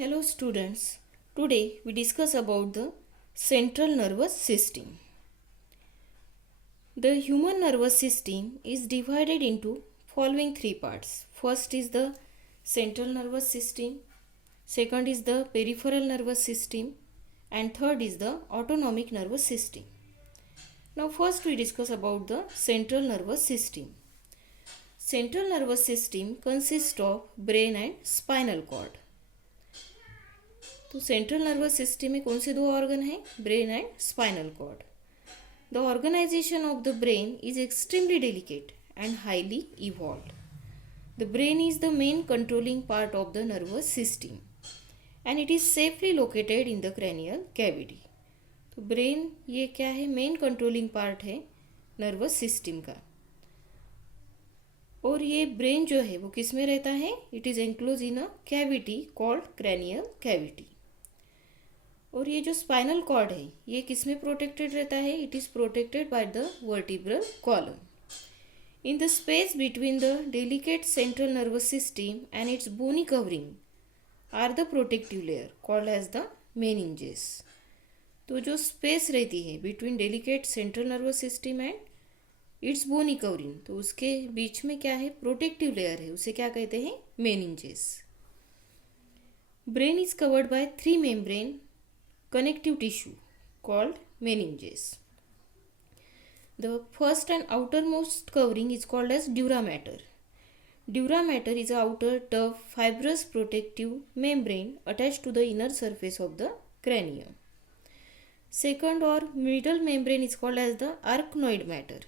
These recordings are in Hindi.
Hello students, today we discuss about the central nervous system. The human nervous system is divided into following three parts. First is the central nervous system, second is the peripheral nervous system, and third is the autonomic nervous system. Now first we discuss about the central nervous system. Central nervous system consists of brain and spinal cord. तो सेंट्रल नर्वस सिस्टम में कौन से दो ऑर्गन हैं? Brain and spinal cord. The organization of the brain is extremely delicate and highly evolved. The brain is the main controlling part of the nervous system and it is safely located in the cranial cavity. तो ब्रेन ये क्या है? मेन कंट्रोलिंग पार्ट है नर्वस सिस्टम का. और ये ब्रेन जो है वो किस में रहता है? It is enclose in a cavity called cranial cavity. और ये जो स्पाइनल कॉर्ड है ये किस में प्रोटेक्टेड रहता है? It is protected by the vertebral column. In the space between the delicate central nervous system and its bony covering are the protective layer called as the meninges. तो जो स्पेस रहती है between delicate central nervous system and its bony covering, तो उसके बीच में क्या है? प्रोटेक्टिव लेयर है, उसे क्या कहते हैं? Meninges. Brain is covered by three membrane connective tissue called meninges. The first and outermost covering is called as dura mater. Dura mater is a outer tough fibrous protective membrane attached to the inner surface of the cranium. Second or middle membrane is called as the arachnoid mater.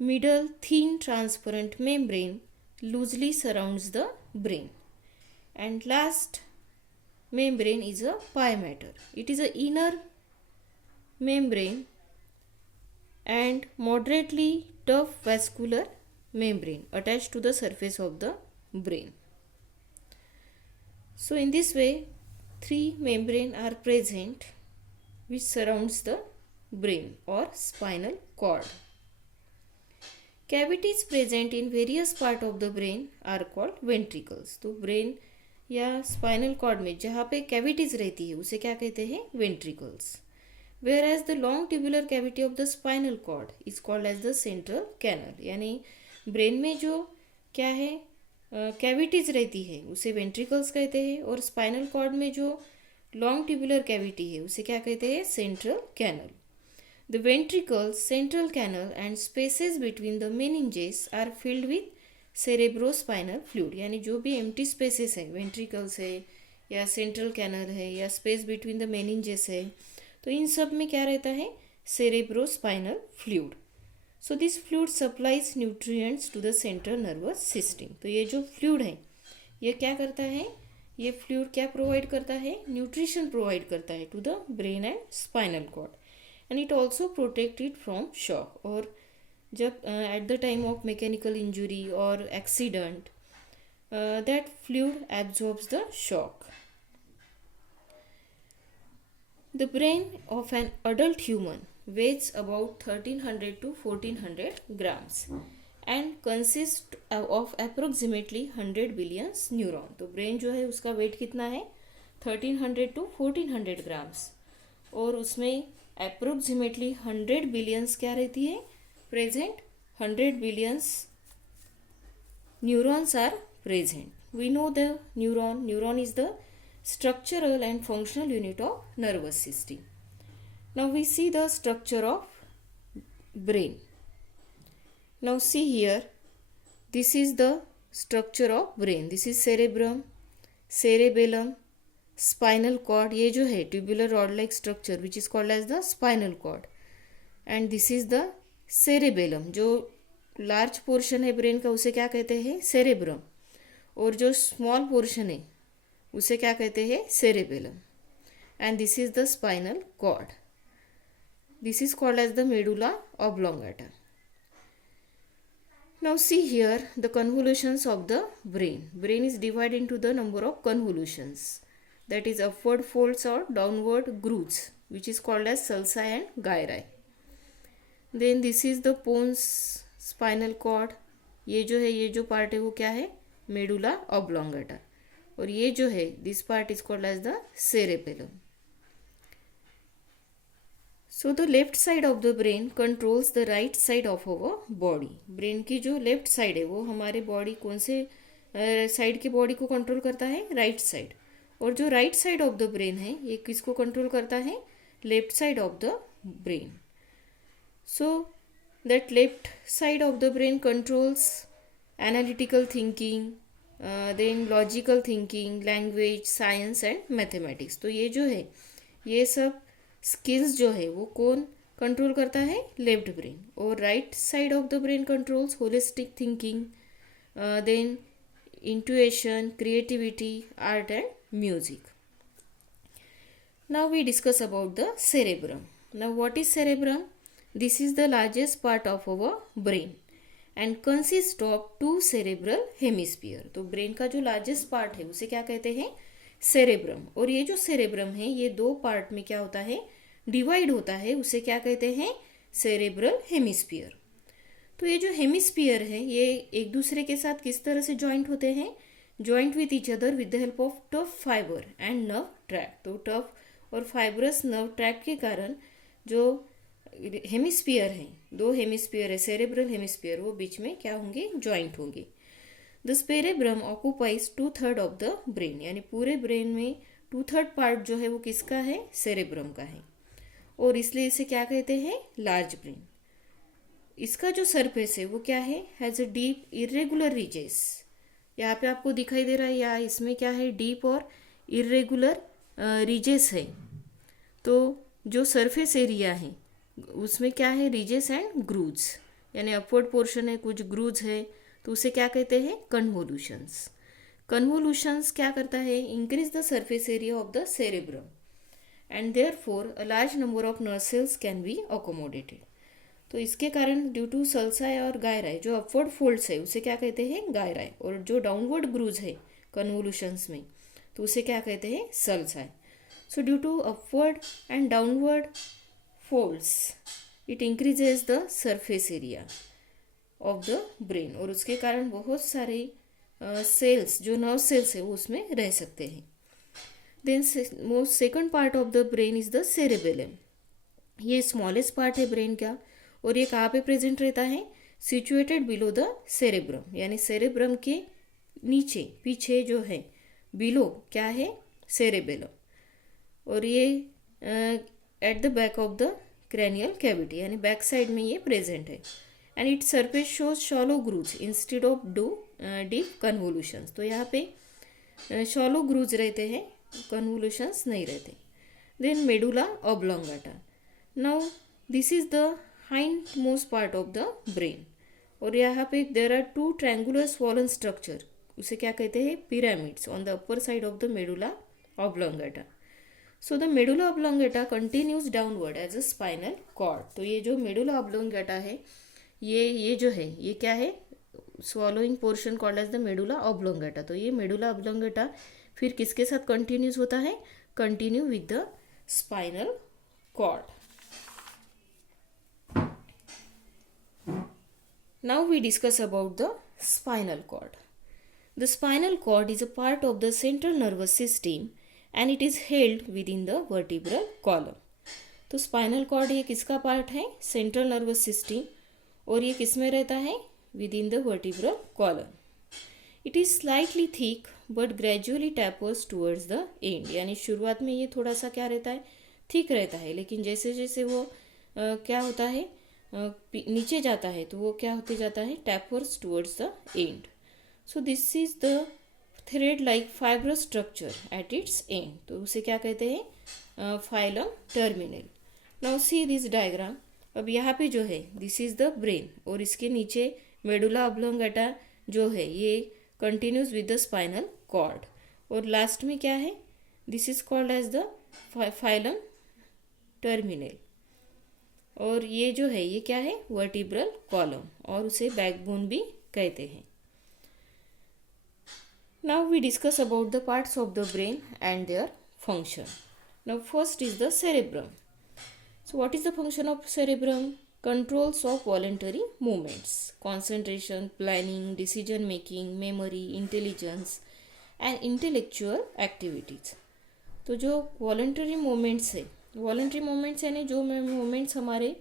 Middle thin transparent membrane loosely surrounds the brain. And last membrane is a pia mater. It is a inner membrane and moderately tough vascular membrane attached to the surface of the brain. So in this way three membrane are present which surrounds the brain or spinal cord. Cavities present in various part of the brain are called ventricles. तो brain या स्पाइनल कॉर्ड में जहाँ पे कैविटीज रहती है उसे क्या कहते हैं? Ventricles. Where as the long tubular cavity of the spinal cord is called as the central canal. यानी ब्रेन में जो क्या है कैविटीज रहती है उसे वेंट्रिकल्स कहते हैं, और स्पाइनल कॉर्ड में जो लॉन्ग ट्यूबुलर कैविटी है उसे क्या कहते हैं? Central canal. The ventricles, central canal and spaces between the meninges are filled with cerebrospinal fluid. यानी जो भी एम्प्टी स्पेसेस है, वेंट्रिकल्स है या सेंट्रल कैनल है या स्पेस बिटवीन द मेनिंजेस है, तो इन सब में क्या रहता है? Cerebrospinal fluid. So this fluid supplies nutrients to the central nervous system. तो ये जो फ्लूइड है ये क्या करता है? ये फ्लूइड क्या प्रोवाइड करता है? न्यूट्रिशन प्रोवाइड करता है to the brain and spinal cord. And it also protect it from shock. और जब at the time of mechanical injury और accident that fluid absorbs the shock. The brain of an adult human weighs about 1300 to 1400 grams and consists of approximately 100 billion neuron. तो ब्रेन जो है उसका वेट कितना है? 1300 to 1400 ग्राम्स, और उसमें अप्रोक्सीमेटली 100 बिलियंस क्या रहती है? present. 100 billions neurons are present. We know the neuron is the structural and functional unit of nervous system. Now we see the structure of brain. Now see here, this is the structure of brain. This is cerebrum, cerebellum, spinal cord. ये जो है tubular rod like structure which is called as the spinal cord. And this is the cerebellum. जो लार्ज पोर्शन है ब्रेन का उसे क्या कहते हैं? सेरेब्रम. और जो स्मॉल पोर्शन है उसे क्या कहते हैं? Cerebellum. And this is the spinal cord. This is called as the medulla oblongata. Now see here the convolutions of the brain. Brain is divided into the number of convolutions, that is upward folds और downward grooves which is called as sulci and gyri. Then this is the pons spinal cord. ये जो है ये जो पार्ट है वो क्या है? Medulla oblongata. और ये जो है this part is called as the cerebellum. So the left side of the brain controls the right side of our body. Brain की जो लेफ्ट साइड है वो हमारे बॉडी कौन से साइड की बॉडी को कंट्रोल करता है? Right side. और जो right side of the brain है ये किसको कंट्रोल करता है? Left side of the brain. So that left side of the brain controls analytical thinking, then logical thinking, language, science and mathematics. तो ये जो है ये सब स्किल्स जो है वो कौन कंट्रोल करता है? Left brain. और right side of the brain controls holistic thinking, then intuition, creativity, art and music. Now we discuss about the cerebrum. Now what is cerebrum? This is the largest part of our brain and consists of two cerebral hemisphere. तो ब्रेन का जो लार्जेस्ट पार्ट है उसे क्या कहते हैं? सेरेब्रम. और ये जो सेरेब्रम है ये दो पार्ट में क्या होता है? डिवाइड होता है. उसे क्या कहते हैं? Cerebral hemisphere. तो ये जो हेमिस्फीयर है ये एक दूसरे के साथ किस तरह से जॉइंट होते हैं? Joint with each other with the help of tough fibre and nerve track. तो टफ और फाइबरस नर्व ट्रैक के कारण जो हेमिस्फीयर है, दो हेमिस्फीयर है, सेरेब्रल हेमिस्फीयर, वो बीच में क्या होंगे? जॉइंट होंगे. The cerebrum occupies 2/3 of the brain. यानी पूरे ब्रेन में 2/3 पार्ट जो है वो किसका है? सेरेब्रम का है. और इसलिए इसे क्या कहते हैं? Large brain. इसका जो सरफेस है वो क्या है? Has a deep irregular ridges. यहाँ पे आपको दिखाई दे रहा है या इसमें क्या है? डीप और इरेगुलर रिजेस है. तो जो सरफेस एरिया है उसमें क्या है? Ridges and grooves. यानी अपवर्ड पोर्शन है, कुछ ग्रूव्स है, तो उसे क्या कहते हैं? कन्वोल्यूशंस. कन्वोल्यूशंस क्या करता है? Increase the surface area of the cerebrum and therefore a large number of nerve cells can be accommodated. तो इसके कारण ड्यू टू सल्साई और गायराई, जो अपवर्ड फोल्ड्स है उसे क्या कहते हैं? गायराई. और जो डाउनवर्ड ग्रूव्स है कन्वोल्यूशंस में तो उसे क्या कहते हैं? Sulci. So due to upward and downward folds it increases the surface area of the brain. और उसके कारण बहुत सारे सेल्स, जो नर्व सेल्स है वो उसमें रह सकते हैं. Then most second part of the brain is the cerebellum. ये स्मॉलेस्ट पार्ट है ब्रेन का. और ये कहाँ पे प्रेजेंट रहता है? Situated below the cerebrum. यानी सेरेब्रम के नीचे, पीछे जो है, बिलो क्या है? सेरेबेलम. और ये at the back of the cranial cavity, यानी बैक साइड में ये प्रेजेंट है. And it surface shows shallow grooves instead of deep convolutions. तो यहाँ पे शॉलो ग्रूव्स रहते हैं, कन्वोल्यूशंस नहीं रहते. Then medulla oblongata. Now this is the hindmost part of the brain. और यहाँ पे there are two triangular swollen structure, उसे क्या कहते हैं? pyramids on the upper side of the medulla oblongata. So the medulla oblongata continues downward as a spinal cord. तो ये जो medulla oblongata है ये जो है ये क्या है? swallowing portion called as the medulla oblongata. तो ये medulla oblongata फिर किसके साथ कंटिन्यूस होता है? Continue with the spinal cord. Now we discuss about the spinal cord. The spinal cord is a part of the central nervous system and it is held within the vertebral column. तो spinal cord ये किसका पार्ट है? Central nervous system. और ये किस में रहता है? within the vertebral column. It is slightly thick but gradually tapers towards the end. यानी शुरुआत में ये थोड़ा सा क्या रहता है? थिक रहता है, लेकिन जैसे जैसे वो क्या होता है? नीचे जाता है तो वो क्या होते जाता है? Tapers towards the end. So this is the thread like fibrous structure at its and. तो उसे क्या कहते हैं? Phylum terminal. Now see this diagram. अब यहाँ पे जो है दिस इज द ब्रेन और इसके नीचे मेडुला ऑब्लोंगाटा जो है ये continues with the spinal cord. और लास्ट में क्या है? This is called as the filum terminale. और ये जो है ये क्या है? वर्टिब्रल कॉलम, और उसे बैकबोन भी कहते हैं. Now we discuss about the parts of the brain and their function. Now first is the cerebrum. So what is the function of cerebrum? Controls of voluntary movements, concentration, planning, decision making, memory, intelligence and intellectual activities. तो जो वॉलंटरी मोमेंट्स है, वॉलंटरी मोमेंट्स यानी जो मोमेंट्स हमारे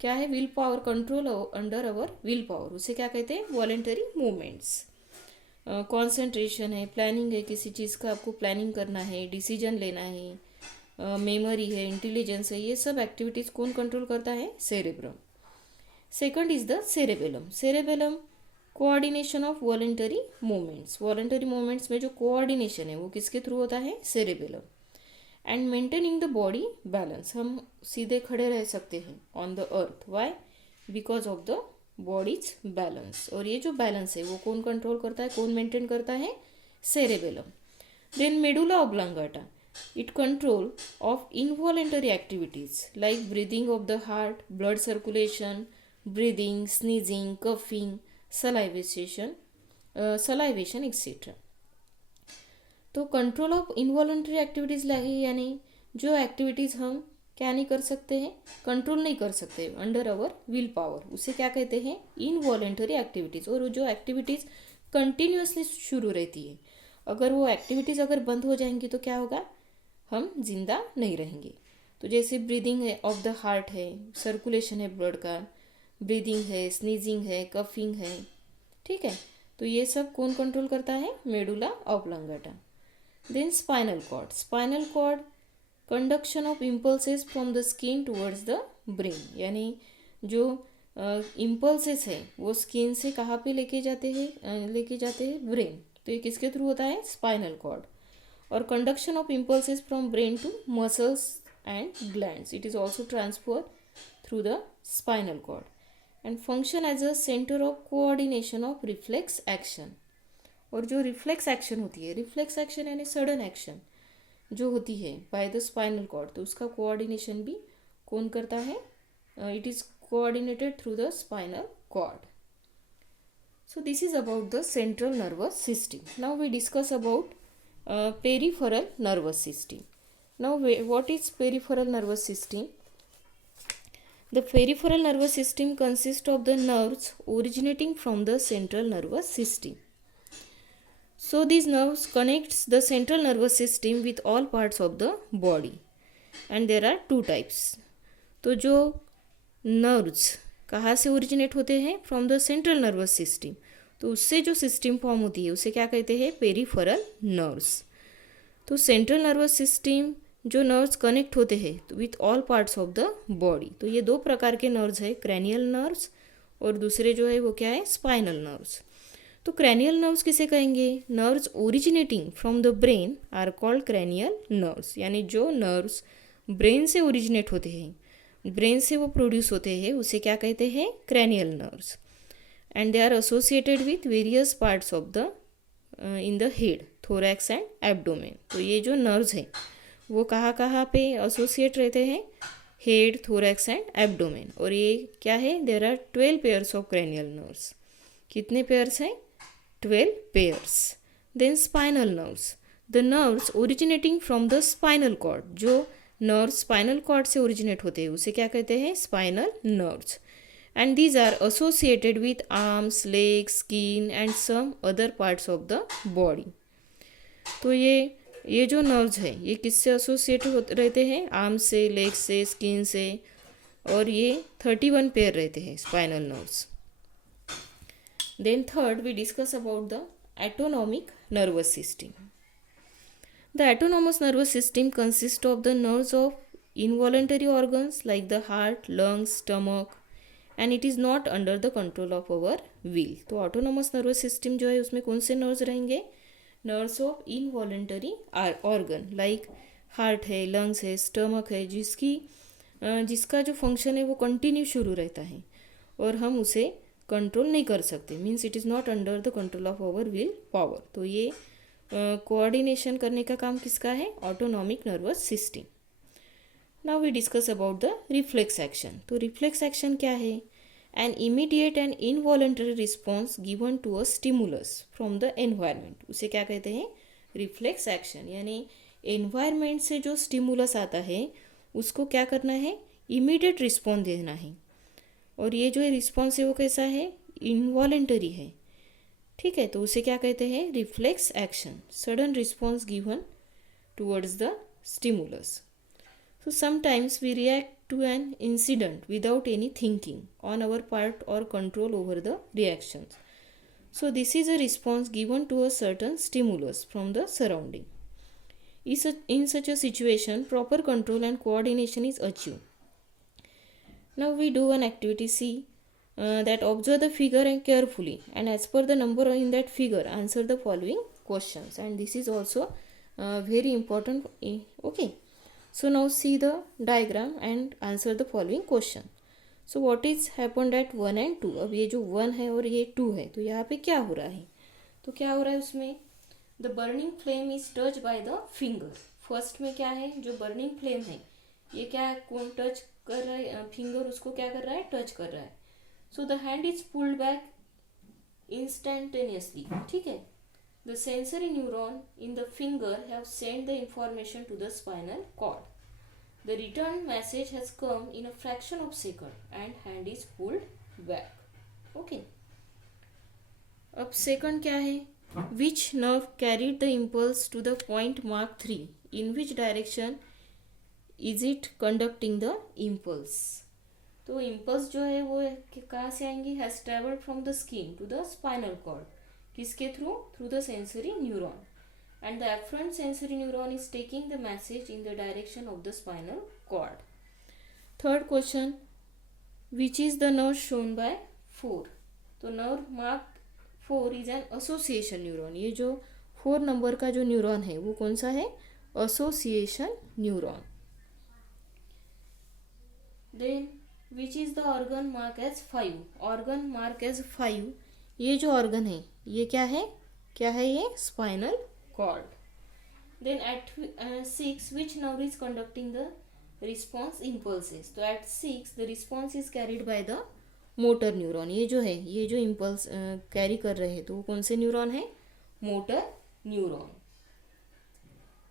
क्या है, will power, control under our will power, उसे क्या कहते हैं, वॉलंटरी मोमेंट्स। कॉन्सेंट्रेशन है, प्लानिंग है, किसी चीज़ का आपको प्लानिंग करना है, डिसीजन लेना है, मेमोरी है, इंटेलिजेंस है, ये सब एक्टिविटीज़ कौन कंट्रोल करता है, cerebrum. Second is the cerebellum. Cerebellum coordination of voluntary movements, voluntary movements में जो कोऑर्डिनेशन है वो किसके थ्रू होता है, cerebellum. And maintaining the body balance, हम सीधे खड़े रह सकते हैं on the earth, why, because of the body's balance. और ये जो बैलेंस है वो कौन कंट्रोल करता है, कौन मेंटेन करता है, cerebellum. Then medulla oblongata, it control of involuntary activities like breathing of the heart, blood circulation, breathing, sneezing, coughing, salivation etc. तो कंट्रोल ऑफ इनवॉलंटरी एक्टिविटीज़ यानी जो एक्टिविटीज़ हम क्या नहीं कर सकते हैं, कंट्रोल नहीं कर सकते अंडर अवर विल पावर, उसे क्या कहते हैं, इनवॉलंटरी एक्टिविटीज़। और जो एक्टिविटीज़ कंटिन्यूसली शुरू रहती है, अगर वो एक्टिविटीज़ अगर बंद हो जाएंगी तो क्या होगा, हम जिंदा नहीं रहेंगे। तो जैसे ब्रीदिंग है ऑफ द हार्ट है, सर्कुलेशन है ब्लड का, ब्रीदिंग है, स्नीजिंग है, कफिंग है, ठीक है। तो ये सब कौन कंट्रोल करता है, medulla oblongata. Then spinal cord, spinal cord conduction of impulses from the skin towards the brain, यानी जो इम्पल्सेस है वो स्किन से कहाँ पे लेके जाते हैं ब्रेन। तो ये किसके थ्रू होता है, स्पाइनल कॉर्ड। और conduction of impulses from brain to muscles and glands, it is also transfer through the spinal cord. And function as a centre of coordination of reflex action. और जो रिफ्लेक्स एक्शन होती है, रिफ्लेक्स एक्शन यानी सडन एक्शन जो होती है बाय द स्पाइनल कॉर्ड, तो उसका कोऑर्डिनेशन भी कौन करता है, it is coordinated through the spinal cord. So this is about the central nervous system. Now we discuss about peripheral nervous system. Now what is peripheral nervous system? The peripheral nervous system consists of the nerves originating from the central nervous system. So these nerves connects the central nervous system with all parts of the body, and there are two types. तो जो nerves कहाँ से ओरिजिनेट होते हैं, from the central nervous system, तो उससे जो सिस्टम फॉर्म होती है उसे क्या कहते हैं, पेरिफेरल नर्व्स. तो सेंट्रल नर्वस सिस्टम जो नर्व्स कनेक्ट होते हैं with all parts of the body, तो ये दो प्रकार के नर्व्स है, क्रैनियल नर्व्स और दूसरे जो है वो क्या है, स्पाइनल नर्व्स. तो क्रैनियल नर्व्स किसे कहेंगे, nerves originating from the brain are called cranial nerves, यानी जो नर्व्स ब्रेन से ओरिजिनेट होते हैं, ब्रेन से वो प्रोड्यूस होते हैं, उसे क्या कहते हैं, cranial nerves. And they are associated with various parts of the in the head, thorax and abdomen. तो ये जो नर्व्स हैं वो कहाँ कहाँ पे एसोसिएट रहते हैं, हेड, थोरैक्स एंड एब्डोमेन. और ये क्या है, there are 12 pairs of cranial nerves. कितने पेयर्स हैं, 12 pairs. Then spinal nerves, the nerves originating from the spinal cord, जो नर्व्स स्पाइनल कॉर्ड से ओरिजिनेट होते हैं उसे क्या कहते हैं, spinal nerves. And these are associated with arms, legs, skin and some other parts of the body. तो ये जो नर्व्स है ये किससे एसोसिएट रहते हैं, आर्म्स से, लेग्स से, स्किन से, और ये 31 पेयर रहते हैं spinal nerves. Then third we discuss about the autonomic nervous system. The autonomous nervous system consists of the nerves of involuntary organs like the heart, lungs, stomach, and it is not under the control of our will. तो autonomous nervous system जो है उसमें कौन से nerves रहेंगे, nerves of involuntary organ like heart है, lungs है, stomach है, जिसका जो फंक्शन है वो कंटिन्यू शुरू रहता है और हम उसे कंट्रोल नहीं कर सकते, means it is not under the control of our will power. तो ये कोऑर्डिनेशन करने का काम किसका है, autonomic nervous system. Now we discuss about the reflex action. तो रिफ्लेक्स एक्शन क्या है, an immediate and involuntary response given to a stimulus from the environment, उसे क्या कहते हैं, रिफ्लेक्स एक्शन. यानी एनवायरनमेंट से जो स्टिमुलस आता है उसको क्या करना है, इमीडिएट रिस्पॉन्स देना है. और ये जो रिस्पॉन्स है वो कैसा है, इनवॉलंटरी है, ठीक है, तो उसे क्या कहते हैं? Reflex action, sudden response given towards the stimulus. So sometimes we react to an incident without any thinking on our part or control over the reactions. So this is a response given to a certain stimulus from the surrounding. In such a situation, proper control and coordination is achieved. Now we do an activity C, that observe the figure and carefully, and as per the number in that figure answer the following questions, and this is also very important. Okay, so now see the diagram and answer the following question. So what is happened at 1 and 2? अब ये जो 1 है और ये 2 है, तो यहाँ पे क्या हो रहा है? तो क्या हो रहा है उसमें? The burning flame is touch by the finger. First में क्या है? जो बर्निंग फ्लेम है ये क्या कौन टच कर रहा है? फिंगर उसको क्या कर रहा है? टच कर रहा है. So the hand is pulled back instantaneously. ठीक है, the sensory neuron in the finger have send the information to the spinal cord. The return message has come in a fraction of second and hand is pulled back. Okay. अब second क्या है? Which nerve carried the impulse to the point marked 3? In which direction is it conducting the impulse? तो impulse जो है वो कहाँ से आएंगी? Has traveled from the skin to the spinal cord. किसके through? Through the sensory neuron. And the afferent sensory neuron is taking the message in the direction of the spinal cord. Third question, which is the nerve shown by 4? तो nerve marked 4 is an association neuron. ये जो 4 नंबर का जो न्यूरॉन है वो कौन सा है? association neuron. Then which is the organ marked as 5? organ marked as 5, ये जो organ है ये क्या है? क्या है ये? spinal cord. Then at 6, which nerve is conducting the response impulses? तो at 6 the response is carried by the motor neuron. ये जो है ये जो impulse carry कर रहे हैं तो वो कौन से न्यूरॉन है? motor neuron.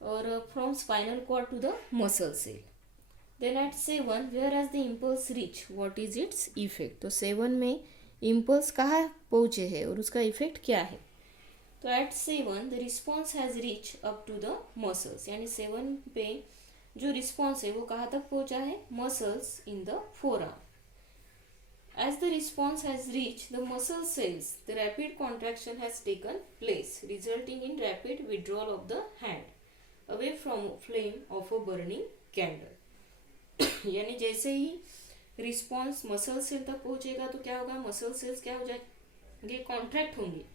और from spinal cord to the muscle cell. Then at 7, where has the impulse reach? What is its effect? तो 7 में impulse कहाँ पहुँचे है और उसका effect क्या है? तो at 7 the response has reach up to the muscles. यानी 7 पे जो रिस्पॉन्स है वो कहाँ तक पहुँचा है? Muscles in the forearm. As the response has reach the muscle cells the rapid contraction has taken place resulting in rapid withdrawal of the hand away from flame of a burning candle. यानी जैसे ही रिस्पॉन्स मसल सेल तक पहुँचेगा तो क्या होगा? मसल सेल्स क्या हो जाएंगे? कॉन्ट्रैक्ट होंगे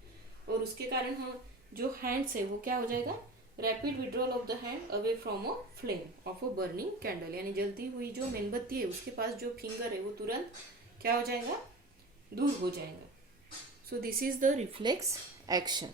और उसके कारण हम जो हैंड्स है वो क्या हो जाएगा? Rapid withdrawal of the hand away from a flame of a burning candle. यानी जलती हुई जो मेणबत्ती है उसके पास जो फिंगर है वो तुरंत क्या हो जाएगा? दूर हो जाएगा. सो this is the reflex action.